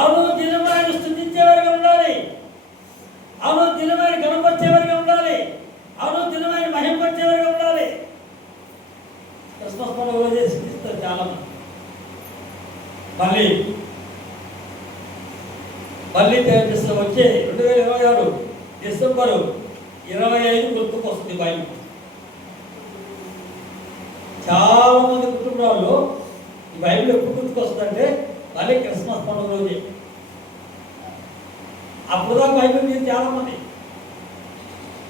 అనుదినము ఆయన స్తుతించేవారుగా ఉండాలి. అనుదినమైన గణపరిచేవారుగా ఉండాలి. అనుదినమైన మహిమపరిచేవారుగా ఉండాలి. క్రిస్మస్ పండుగ రోజే స్తుతిస్తారు చాలా మంది. మళ్ళీ వచ్చే 2026 డిసెంబరు 25 గుర్తుకు వస్తుంది బైబిల్. చాలా మంది కుటుంబాల్లో ఈ బైబిల్ ఎప్పుడు గుర్తుకు వస్తుందంటే మళ్ళీ క్రిస్మస్ పండుగ రోజే. అప్పుడు దాకా బైబిల్ మీద చాలా మంది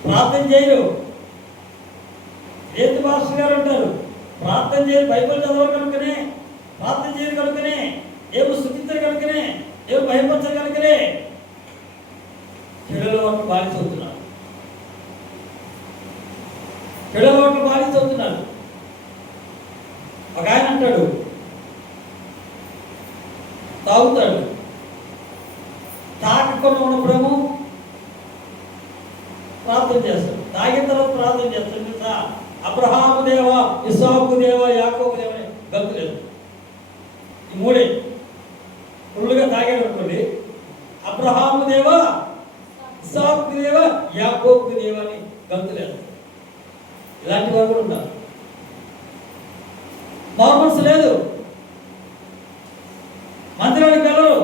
ప్రార్థన చేయరు. రేతు మాస్టర్ గారు అంటారు ప్రార్థన చేయరు, బైబిల్ చదవరు కనుకనే, ప్రార్థన చేయరు కనుకనే, దేవుడు స్తుతించరు కనుకనే, దేవుడు భయపరచరు కనుకనే చెడులవాట్లు బాధిస్తున్నారు. చెడులవాట్లు బాధిస్తున్నారు. ఒక ఆయన అంటాడు తాగుతాడు, తాగకుండా ఉన్నప్పుడేమో ప్రార్థన చేస్తాడు, తాగిన తర్వాత ప్రార్థన చేస్తాడు. తెలుసా? అబ్రహాము దేవ, ఇస్సాకు దేవ, యాకోబు దేవ అని గంతు లేదు. ఈ మూడే ఫుల్లుగా తాగాడు అనుకోండి, అబ్రహాము దేవ, ఇస్సాకు దేవ, యాకోబు దేవ అని గంతు లేదు. ఇలాంటి వారు కూడా ఉన్నారు. నార్మల్స్ లేదు, మందిరానికి వెళ్ళరు.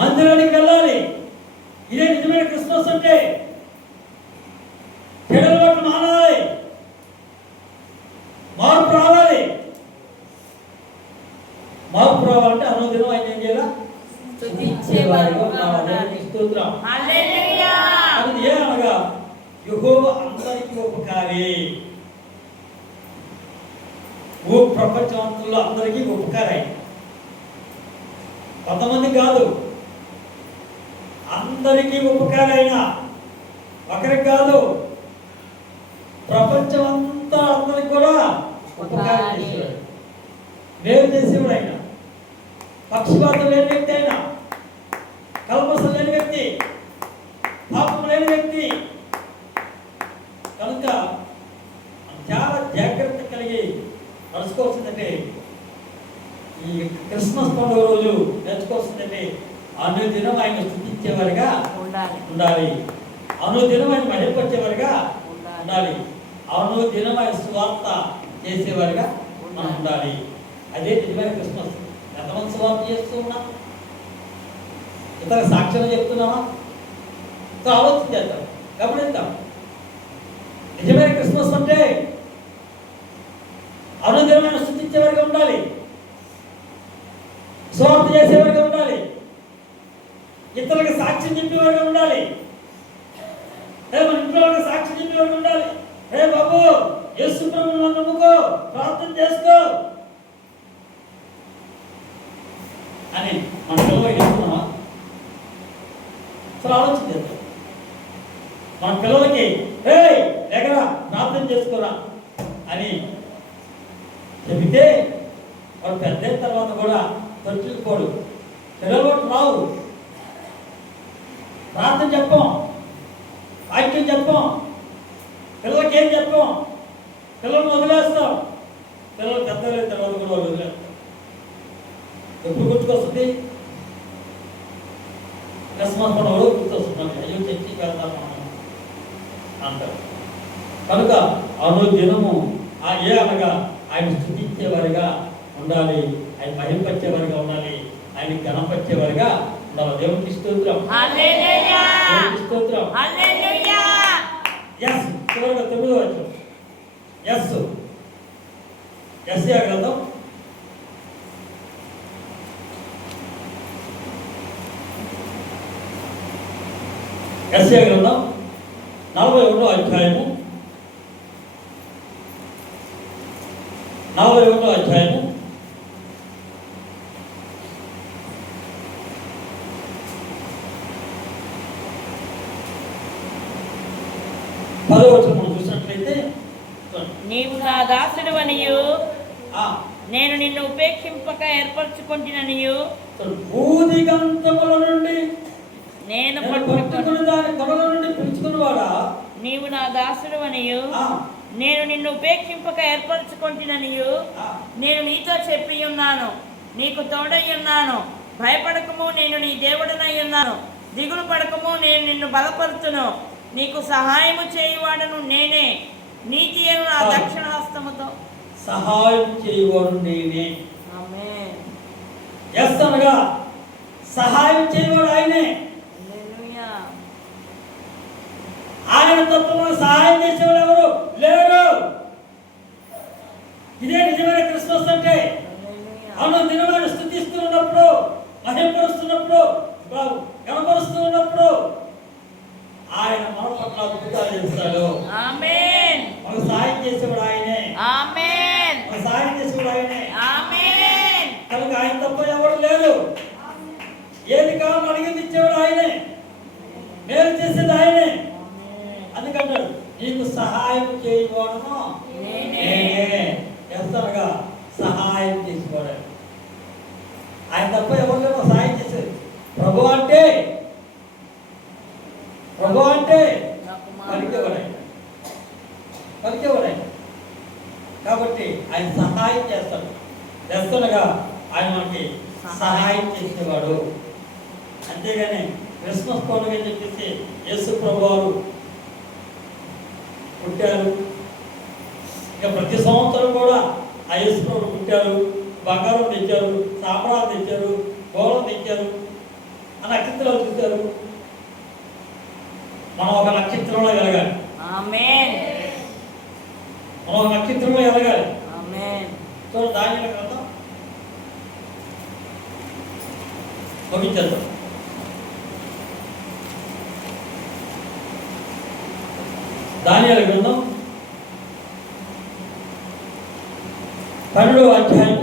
మందిరానికి వెళ్ళాలి. ఇదే నిజమైన క్రిస్మస్ అంటే. చెడు అలవాట్లు మానాలి, మార్పు రావాలి. మార్పు రావాలంటే అనుదినం ఆయన ఏం చేయాలి? స్తోత్రం. అది ఏ అనగా యెహోవా అందరికీ ఉపకారి. ప్రపంచంలో అందరికీ ఉపకారాయి. కొంతమంది కాదు, అందరికీ ఉపకారైన. ఒకరికి కాదు, ప్రపంచం అంతా అందరికి కూడా ఉపకారం చేసేవాడు, మేలు చేసేవాడు ఆయన. పక్షపాతం లేని వ్యక్తి ఆయన, కల్మషం లేని వ్యక్తి, పాపం లేని వ్యక్తి. కనుక చాలా జాగ్రత్త కలిగి నడుచుకోవాల్సిందంటే, ఈ క్రిస్మస్ పండుగ రోజు నేర్చుకోవాల్సిందంటే అనుదినం ఆయన స్తుతించేవారుగా ఉండాలి. అనుదినం ఆయన మహిమపరిచేవారుగా ఉండాలి. అనుదినం ఆయన సువార్త చేసేవారుగా మనం ఉండాలి. అదే నిజమైన క్రిస్మస్. ఎంతమంది సువార్త చేస్తూ ఉన్నాం? ఇతర సాక్ష్యం చెప్తున్నామా? ఆలోచన చేద్దాం. గమనిద్దాం. నిజమైన క్రిస్మస్ అంటే అనుదినమైన స్థుతించేవారిగా ఉండాలి, స్వార్థ చేసేవారిగా ఉండాలి, ఇతరులకు సాక్ష్యం చెప్పేవాడిగా ఉండాలి, మన ఇంట్లో వాళ్ళకి సాక్ష్యం చెప్పేవాడిగా ఉండాలి. బాబు యేసు ప్రభువును నమ్ముకో, ప్రార్థన చేసుకో అని మన పిల్లలకి చెప్తున్నామా? అసలు ఆలోచన చేద్దాం. మన పిల్లలకి ఎగరా ప్రార్థన చేసుకోరా అని చెబితే వాడు పెద్ద తర్వాత కూడా తొట్టుకోడు, పిల్లలు రావు. ప్రార్థన చెప్పం, వాక్యం చెప్పం, పిల్లలకి ఏం చెప్పం, పిల్లల్ని వదిలేస్తాం. పిల్లలు పెద్దలైన తర్వాత కూడా వదిలేస్తాం. ఎప్పుడు గుర్తుకొస్తుంది? క్రిస్మస్ పండుగ గుర్తొస్తున్నాం. అయ్యో చర్చికి వెళ్తాం అంటారు. కనుక దినము అనగా ఆయన స్థుతించేవారిగా ఉండాలి, ఆయన మహింపరిచేవారిగా ఉండాలి, ఆయన గణపరిచేవారిగా ఉండాలి. దేవునికి స్తోత్రం, దేవునికి స్తోత్రం. ఎస్ చివరిగా 9వ వచనం. యెషయా గ్రంథం 41వ అధ్యాయము 10వ వచనం మనం చూసినట్లయితే, నీవు నా దాసుడవనియు నేను నిన్ను ఉపేక్షింపక ఏర్పరచుకుంటుననియు భూదిగంతముల నుండి నేను పట్టుకుని దాని కొనల నుండి పిలుచుకున్నవాడా, నీవు నా దాసుడవనియు నేను నిన్ను ఉపేక్షింపక ఏర్పరచుకుంటుననియు నేను నీతో చెప్పి ఉన్నాను, నీకు తోడై ఉన్నాను. భయపడకము, నేను నీ దేవుడనై ఉన్నాను. దిగులు పడకము, నేను నిన్ను బలపరుతును. నీకు సహాయము చేయువాడను నేనే, నీతి అయిన నా దక్షిణ హస్తముతో సహాయం చేయువాడు నేనే. ఆమేన్. ఎస్ అనగా సహాయం చేయువాడు ఆయనే. హల్లెలూయా. ఆయన తప్ప సహాయం చేసేవాడు ఎవరు లేరు. ఇదే నిజమైన క్రిస్మస్ అంటే. దినమైన స్థుతిస్తున్నప్పుడు, మహిమపరుస్తున్నప్పుడు, కనపరుస్తున్నప్పుడు ఆయన మన పట్ల అద్భుతాలు చేస్తాడు. ఆమేన్. మనకు సహాయం చేసేవాడు ఆయనే. ఆమేన్. మనకు సహాయం చేసేవాడు ఆయనే. ఆమేన్. కనుక ఆయన తప్ప ఎవరు లేరు. ఏది కావాలో అడిగింది ఇచ్చేవాడు ఆయనే, మేలు చేసేది ఆయనే. అందుకంటాడు, నీకు సహాయం చేయవాడను నేనే. ఎంతగా సహాయం చేసేవాడు ఆయన తప్ప ఎవరు లేరు సహాయం చేసేది. ప్రభు అంటే పలికేవాడు. కాబట్టి ఆయన సహాయం చేస్తాడు. చేస్తుండగా ఆయన మనకి సహాయం చేసేవాడు. అంతేగాని క్రిస్మస్ పండుగ అని చెప్పేసి యేసు ప్రభువారు పుట్టారు, ఇక ప్రతి సంవత్సరం కూడా ఆ యేసు ప్రభు పుట్టారు, బంగారం తెచ్చారు, సాంబ్రాలు తెచ్చారు, గోళం తెచ్చారు, ఆ నక్షత్రాలు చూశారు. మనం ఒక నక్షత్రంలో ఎదగాలి. ఆమేన్. మనం ఒక నక్షత్రంలో ఎదగాలి. ఆమేన్. చూడండి, దానియేలు గ్రంథం ముగించేద్దాం. దానియేలు గ్రంథం 12వ అధ్యాయం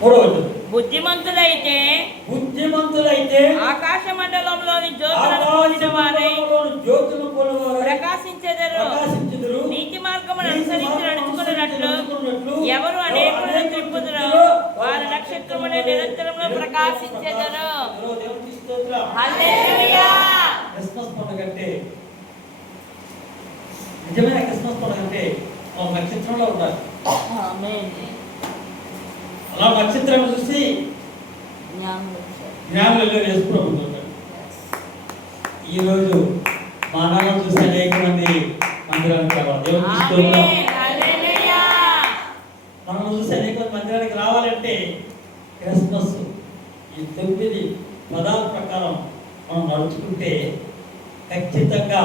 3వ వచనం. బుద్ధిమంతులైతే ఆకాశ మండలంలోని జ్యోతులను పోలిన వారై ప్రకాశించెదరు. నీతి మార్గమును అనుసరించి నడుచుకున్నట్లు ఎవరు అనేకులను త్రిప్పుదురో వారు నక్షత్రములే నిరంతరములో ప్రకాశించెదరు. హల్లెలూయా. క్రిస్మస్ పండుగ అంటే, నిజమైన క్రిస్మస్ పండుగ అంటే ఒక నక్షత్రంలో ఉండాలి. ఆమేన్. అలా నక్షత్రాన్ని చూసి జ్ఞానులు యేసుప్రభువు. ఈరోజు మా నాన్న చూసి అనేక మంది మందిరానికి రావాలి. మనం చూసి అనేక మంది మందిరానికి రావాలంటే క్రిస్మస్ ఈ 9 పదాల ప్రకారం మనం నడుచుకుంటే ఖచ్చితంగా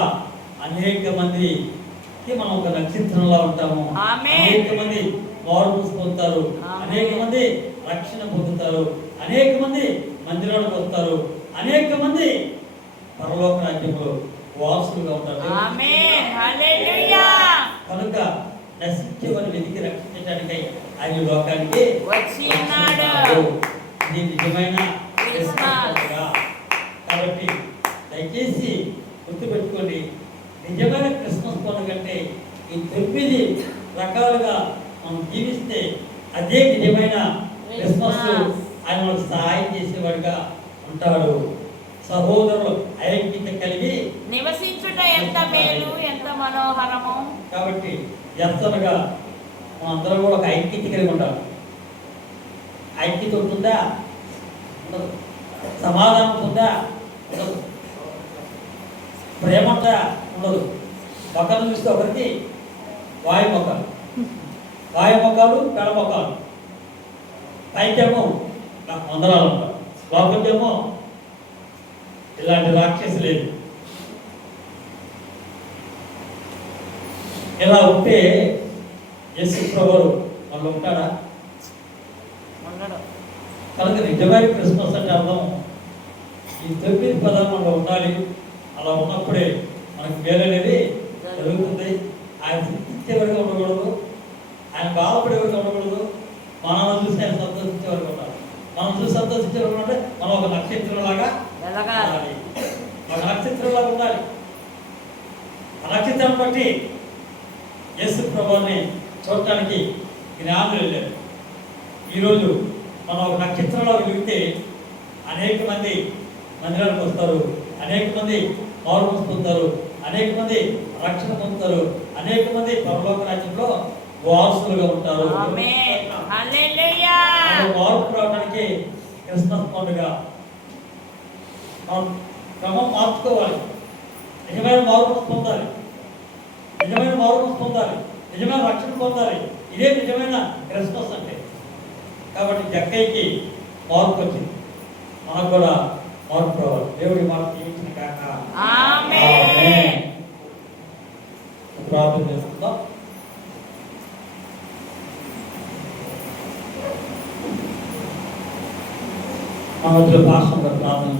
అనేక మందికి మనం ఒక నక్షత్రంలా ఉంటాము. ఆమేన్. అనేక మంది మార్పులు పొందుతారు, ఆమేన్. అనేక మంది రక్షణ పొందుతారు, అనేక మంది మందిరానికి వస్తారు, అనేక మంది పరలోక రాజ్యంలో వారసులుగా ఉంటారు. ఆమేన్. హల్లెలూయా. కనుక నశించే వారిని వెతికి రక్షించడానికై ఆయన ఈ లోకానికి వచ్చి ఉన్నాడు. ఇది నిజమైన క్రిస్మస్. పండుగ. కాబట్టి దయచేసి గుర్తుపెట్టుకోండి, నిజమైన క్రిస్మస్ పండుగ అంటే ఈ 9 రకాలుగా మనం జీవిస్తే అదే నిజమైన క్రిస్మస్. ఆయన మనకు సహాయం చేసేవాడుగా ఉంటాడు. సహోదరులు ఐక్యత కలిగి నివసించుట ఎంత మేలు, ఎంత మనోహరము. కాబట్టి ఎంతగా మనం అందరం కూడా ఒక ఐక్యత కలిగి ఉంటాం. ఐక్యత ఉంటుందా? ఉండదు. సమాధానం ఉంటుందా? ఉండదు. ప్రేమ ఉంటుందా? ఉండదు. మొక్కలు చూస్తే ఒకరికి వాయు మొక్కలు, వాయు మొక్కలు, పెడ మొక్కలు. పైకేమో నాకు మందరాలు ఉంటారు, లోపలికేమో ఇలాంటి రాక్షసు లేదు. ఇలా ఉంటే యేసు ప్రభువు వాళ్ళు ఉంటాడా? ఉండడు. కనుక నిజమైన క్రిస్మస్ అంటే అర్థం ఈ 9 పదాలు మనలో ఉండాలి. అలా ఉన్నప్పుడే మనకి మేలు అనేది జరుగుతుంది. ఆయన చింతించేవాడిగా ఉండకూడదు, ఆయన బాధపడేవాడిగా ఉండకూడదు, మనల్ని చూసి ఆయన సంతోషించేవాడిగా ఉండాలి. మనం చూసి సంతోషించేవాడిగా ఉంటే మనం ఒక నక్షత్రంలాగా ఉండాలి, ఒక నక్షత్రంలాగా ఉండాలి. ఆ నక్షత్రం బట్టి యేసు ప్రభువుని చూడటానికి జ్ఞానులు వెళ్ళారు. ఈరోజు మనం ఒక నక్షత్రంలో వెలిగితే అనేక మంది మందిరానికి వస్తారు, అనేక మంది మార్పు పొందుతారు, అనేక మంది రక్షణ పొందుతారు, అనేక మంది పరలోక రాజ్యంలో వారసులుగా ఉంటారు. ఆమేన్. హల్లెలూయా. మార్పు రావడానికి క్రిస్మస్ పండుగ మనం క్రమం మార్చుకోవాలి. నిజమైన మార్పు పొందాలి, నిజమైన మార్పు పొందాలి, నిజమైన రక్షణ పొందాలి. ఇదే నిజమైన క్రిస్మస్ అంటే. కాబట్టి జక్కయ్యకి మార్పు వచ్చింది, మనకు కూడా మార్పు రావాలి. దేవుడి మార్పు జీవించిన కాక ఆమేన్. ప్రార్థన చేసుకుందాం. మా మధ్యలో భాష ప్రార్థన